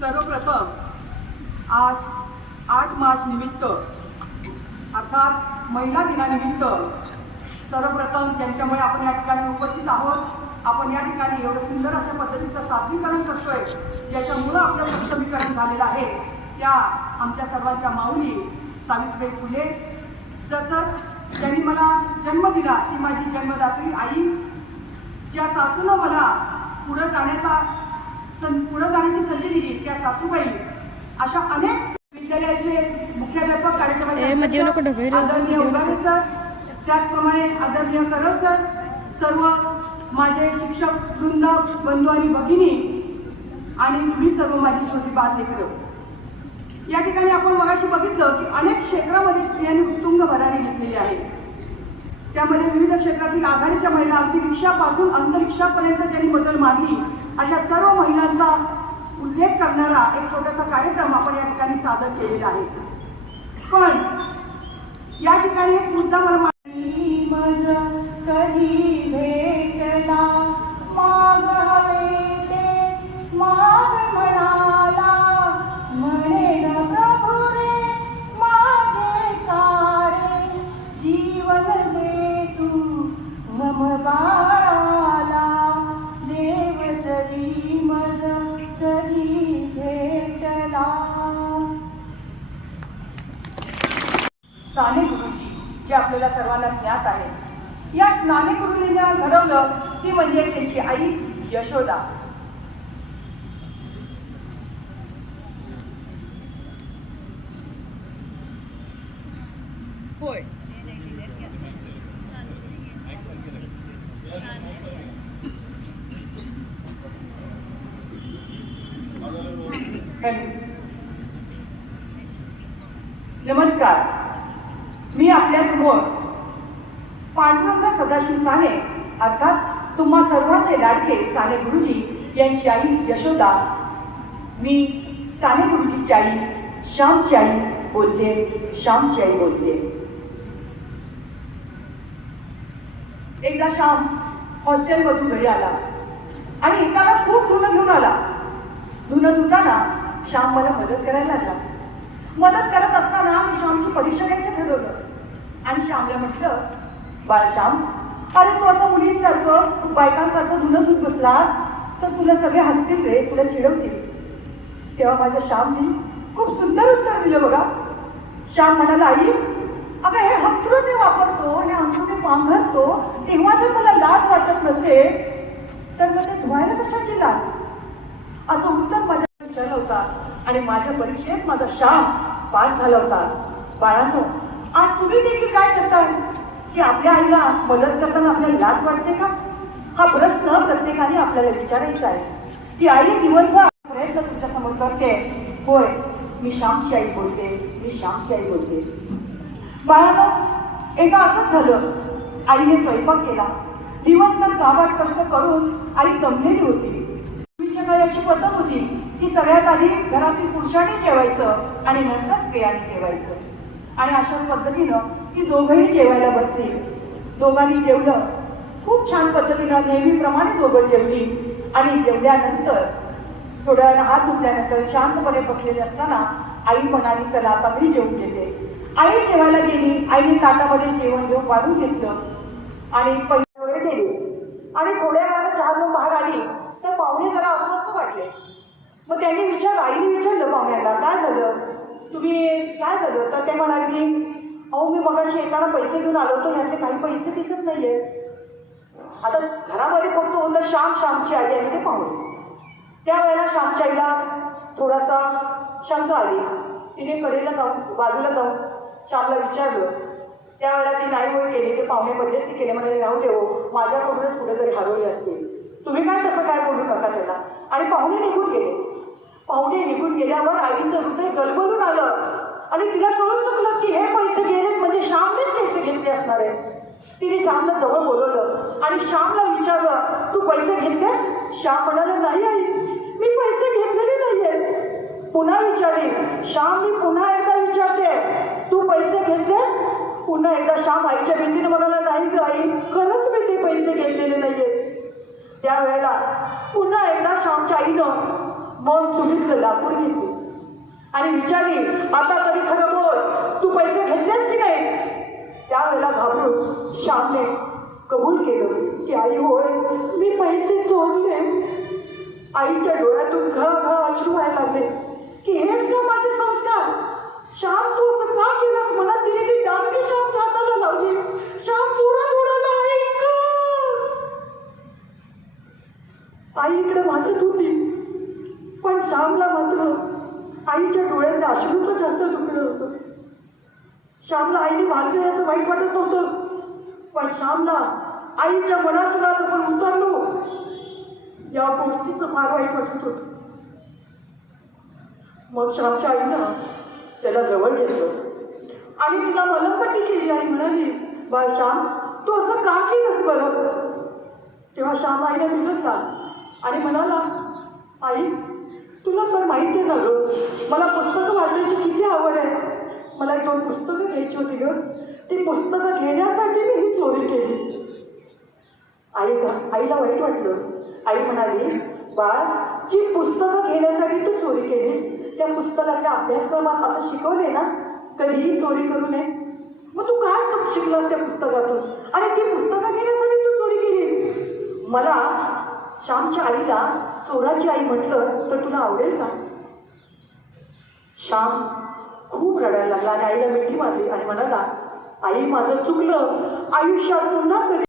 सर्वप्रथम आज 8 मार्च निमित्त अर्थात महिला दिनानिमित्त सर्वप्रथम ज्यांच्यामुळे आपण या ठिकाणी उपस्थित आहोत, आपण या ठिकाणी एवढं सुंदर अशा पद्धतीचं सादरीकरण करतोय ज्याच्यामुळं आपलं सक्षमीकरण झालेलं आहे, त्या आमच्या सर्वांच्या माऊली सावित्रीबाई फुले, तसंच ज्यांनी मला जन्म दिला ती माझी जन्मदात्री आई, ज्या सासूनं मला पुढे जाण्याची संधी दिली त्या सासूबाई, अशा अनेक विद्यालयाचे मुख्याध्यापक कार्यक्रमाचे आदरणीय उगाडे सर, त्याचप्रमाणे आदरणीय करव सर, सर्व माझे शिक्षक वृंद, बंधू आणि भगिनी आणि तुम्ही सर्व माझी छोटी बाललेकरं, या ठिकाणी आपण मगाशी बघितलं की अनेक क्षेत्रामध्ये स्त्रियांनी उत्तुंग भरारी घेतलेली आहे. त्यामध्ये विविध क्षेत्रातील आघाडीच्या महिला अगदी रिक्षापासून अंतरिक्षापर्यंत ज्यांनी बदल मांडली अशा सर्व महिलांचा उल्लेख करणारा एक छोटासा कार्यक्रम आपण या ठिकाणी सादर केलेला आहे. पण या ठिकाणी एक मुद्दा मला कधी भेटला माग हवे ते माग म्हणाला, म्हणे न प्रभू रे माझे सारे जीवन दे तू ममगाळाला, देव तरी मज कधी भेटला. साने गुरुजी जे आपल्याला सर्वांना ज्ञात आहे, या साने गुरुजींना घडवलं ती म्हणजे त्यांची आई यशोदा. होय, नमस्कार. मी आपल्यासमोर पांडुरंग सदाशिव साने अर्थात तुम्हा सर्वांचे लाडके साने गुरुजी यांची आई यशोदा, मी साने गुरुजीची आई, श्यामची आई बोलते, श्यामची आई बोलते. एकदा श्याम हॉस्टेलमधून घरी आला आणि एकाला खूप धुणं घेऊन आला. धुणं धुताना श्याम मला मदत करायला लागला. मदत करत असताना मी श्यामची परीक्षा घ्यायचं ठरवलं आणि श्यामला म्हटलं, बाळ श्याम, अरे तू असं मुलींसारखं बायकांसारखं धुणं धुत बसलास तर तुला सगळे हसतील रे, तुला चिडवतील. तेव्हा माझ्या श्यामनी खूप सुंदर उत्तर दिलं बघा. श्याम म्हणाला, आई अगं हे अंथरूण मी वापरतो, हे अंथरूण मी पांघरतो, तेव्हा जर मला लाज वाटत नसेल तर मग ते धुवायला कशाची लाज? असं उत्तर माझ्या विचारलं होता आणि माझ्या परीक्षेत माझा श्याम पास झाला होता. बाळांनो, आज तुम्ही देखील काय करताय की आपल्या आईला मदत करताना आपल्याला लाज वाटते का? हा प्रश्न प्रत्येकाने आपल्याला विचारायचा आहे. ती आई दिवसभर प्रयत्न तुमच्या समोर करते. होय, मी श्यामची आई बोलते, मी श्यामची आई बोलते. बाळांनो, एकदा असंच झालं. आईने स्वयंपाक केला. दिवसभर गावात कष्ट करून आई दमलेली होती. पूर्वीच्या काळी अशी पद्धत होती की सगळ्यात आधी घरातील पुरुषांनी जेवायचं आणि नंतर स्त्रियांनी जेवायचं. आणि अशाच पद्धतीनं ती दोघंही जेवायला बसली. दोघांनी जेवलं. खूप छान पद्धतीनं नेहमीप्रमाणे दोघं जेवली आणि जेवल्यानंतर थोड्या वेळा हात धुतल्यानंतर शांतपणे बसलेले असताना आई म्हणाली, चला आता मी जेवून घेते. आई जेवायला गेली. आईने ताटामध्ये जेवण घेऊन वाढून घेतलं आणि पैसे वगैरे गेले आणि थोड्या वेळाला चहा घेऊन बाहेर आली तर पाहुणे जरा अस्वस्थ वाटले. मग त्यांनी आईने विचारलं पाहुण्याला, काय झालं, तुम्ही काय झालं? तर ते म्हणाले की अहो मी मगाशी येताना पैसे घेऊन आलो होतो, ह्याचे काही पैसे दिसत नाहीये. आता घरामध्ये फक्त होतं श्यामची आई आणि ते पाहुणे. त्यावेळेला श्यामच्या आईला थोडासा शंका आली. तिने कडेला जाऊन बाजूला जाऊन श्यामला विचारलं. त्यावेळेला ती नाही होय केली. ते पाहुणे मध्यस्थी केले, म्हणजे राहू दे हो, माझ्याकडूनच कुठेतरी हरवले असतील, तुम्ही काय तसं काय बोलू नका त्याला. आणि पाहुणे निघून गेले. पाहुणे निघून गेल्यावर आईचं हृदय गलबलून आलं आणि तिला कळून चुकलं की हे पैसे गेलेत म्हणजे श्यामनेच पैसे घेतले असणार आहे. तिने श्यामला जवळ बोलवलं आणि श्यामला विचारलं, तू पैसे घेतलेस? श्याम म्हणाला, नाही आई, मी पैसे घेतलेले नाहीये. पुन्हा विचारली. श्याम, मी पुन्हा एकदा विचारते, तू पैसे घेतलेस? पुन्हा एकदा श्याम आईच्या भिंतीने म्हणाला, नाही ग आई, खरंच मी ते पैसे घेतलेले नाहीये. त्यावेळेला पुन्हा एकदा श्यामच्या आईनं मग चुलीतलं लाकूड घेतली आणि विचारली, आता तरी खरं बोल, तू पैसे घेतलेस की नाही? त्यावेळेला घाबरून श्यामने कबूल केलं की आई होय, मी पैसे चोरले. आईच्या डोळ्यातून घळघळ अश्रू व्हायला लागले की हेच का माझे संस्कार? श्याम तू असं का केलंस? मला तिने ती डांगरी श्यामच्या हाताला लावली. श्याम चोरात उडाला. आई इकडे वाचत होती, पण श्यामला मात्र आईच्या डोळ्यात अश्रूचं जास्त दुखलं होतं. श्यामला आईने भांडले असं वाईट वाटत नव्हतं, पण श्यामला आईच्या मनातून आपण उतरलो या गोष्टीचं फार वाईट वाटत होतं. मग श्यामच्या आईनं त्याला जवळ घेतलं आणि तिला मलमपट्टी केली आणि म्हणाली, बाळ श्याम, तू असं का केलंस बरं? तेव्हा श्याम आईला बिघडला आणि म्हणाला, आई तुला तर माहिती आहे ना गं, मला पुस्तकं वाचायची किती आवड आहे. मला 2 पुस्तकं घ्यायची होती गं, ती पुस्तकं घेण्यासाठी मी ही चोरी केली. आईला वाईट वाटलं. आई म्हणाली, बाळ, जी पुस्तकं घेण्यासाठी तू चोरी केलीस त्या पुस्तकाच्या अभ्यासक्रमात असं शिकवले ना, कधीही चोरी करू नये. मग तू काय शिकलास त्या पुस्तकातून? आणि ती पुस्तकं घेण्यासाठी तू चोरी केली. मला श्यामच्या आईला चोराची आई म्हटलं तर तुला आवडेल का? श्याम खूप रडायला लागला आणि आईला मिठी मारली आणि म्हणाला, आई माझं चुकलं, आयुष्यात पुन्हा